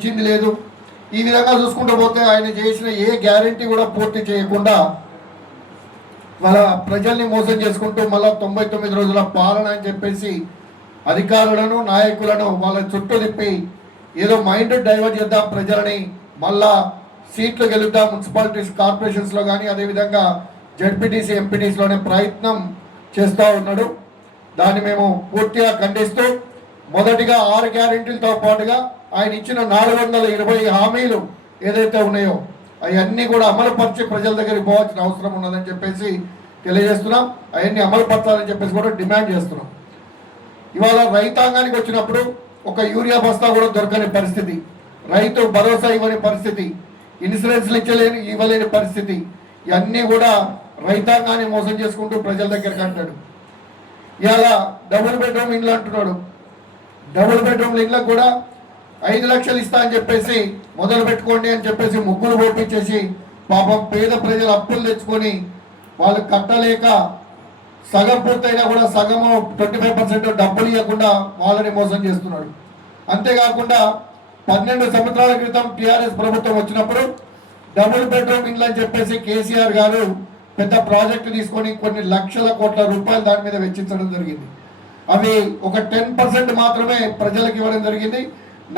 ఇచ్చింది లేదు. ఈ విధంగా చూసుకుంటూ పోతే ఆయన చేసిన ఏ గ్యారంటీ కూడా పూర్తి చేయకుండా వాళ్ళ ప్రజల్ని మోసం చేసుకుంటూ మళ్ళీ 99 రోజుల పాలన అని చెప్పేసి అధికారులను నాయకులను వాళ్ళ చుట్టూ తిప్పి ఏదో మైండ్ డైవర్ట్ చేద్దాం ప్రజలని, మళ్ళా సీట్లు గెలుద్దాం మున్సిపాలిటీస్ కార్పొరేషన్స్లో కానీ అదేవిధంగా జడ్పీటీసీ ఎంపీటీస్లోనే ప్రయత్నం చేస్తూ ఉన్నాడు. దాన్ని మేము పూర్తిగా ఖండిస్తూ మొదటిగా 6 గ్యారెంటీలతో పాటుగా ఆయన ఇచ్చిన 420 హామీలు ఏదైతే ఉన్నాయో అవన్నీ కూడా అమలుపరిచి ప్రజల దగ్గరికి పోవాల్సిన అవసరం ఉన్నదని చెప్పేసి తెలియజేస్తున్నాం. అవన్నీ అమలుపరచాలని చెప్పేసి కూడా డిమాండ్ చేస్తున్నాం. ఇవాళ రైతాంగానికి వచ్చినప్పుడు ఒక యూరియా బస్తా కూడా దొరకని పరిస్థితి, రైతు భరోసా ఇవ్వని పరిస్థితి, ఇన్సూరెన్స్లు ఇవ్వలేని పరిస్థితి, ఇవన్నీ కూడా రైతాంగాన్ని మోసం చేసుకుంటూ ప్రజల దగ్గరికి అంటాడు. ఇవాళ డబుల్ బెడ్రూమ్ ఇండ్లు అంటున్నాడు. డబుల్ బెడ్రూమ్ ఇండ్లకు కూడా 5 లక్షలు ఇస్తా అని చెప్పేసి మొదలు పెట్టుకోండి అని చెప్పేసి ముగ్గులు పోపించేసి పాపం పేద ప్రజలు అప్పులు తెచ్చుకొని వాళ్ళు కట్టలేక సగం పూర్తయినా కూడా సగము 25% డబ్బులు ఇవ్వకుండా వాళ్ళని మోసం చేస్తున్నాడు. అంతేకాకుండా 12 సంవత్సరాల క్రితం టీఆర్ఎస్ ప్రభుత్వం వచ్చినప్పుడు డబుల్ బెడ్రూమ్ ఇండ్లు అని చెప్పేసి కేసీఆర్ గారు పెద్ద ప్రాజెక్టు తీసుకొని కొన్ని లక్షల కోట్ల రూపాయలు దాని మీద వెచ్చించడం జరిగింది. అవి ఒక 10% మాత్రమే ప్రజలకు ఇవ్వడం జరిగింది.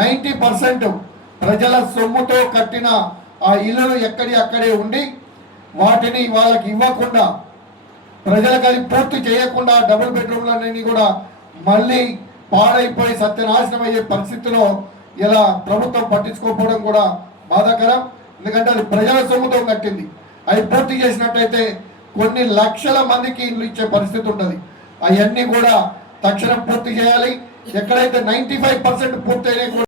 90% ప్రజల సొమ్ముతో కట్టిన ఆ ఇల్లులు అక్కడే ఉండి వాటిని వాళ్ళకి ఇవ్వకుండా ప్రజలకు అది పూర్తి చేయకుండా డబుల్ బెడ్రూమ్లన్నీ కూడా మళ్ళీ పాడైపోయి సత్యనాశనం అయ్యే పరిస్థితిలో ఇలా ప్రభుత్వం పట్టించుకోకపోవడం కూడా బాధాకరం. ఎందుకంటే అది ప్రజల సొమ్ముతో కట్టింది. అవి పూర్తి చేసినట్టయితే కొన్ని లక్షల మందికి ఇల్లు ఇచ్చే పరిస్థితి ఉంటుంది. అవన్నీ కూడా తక్షణం పూర్తి చేయాలి. ఎక్కడైతే 95% పూర్తి అయినా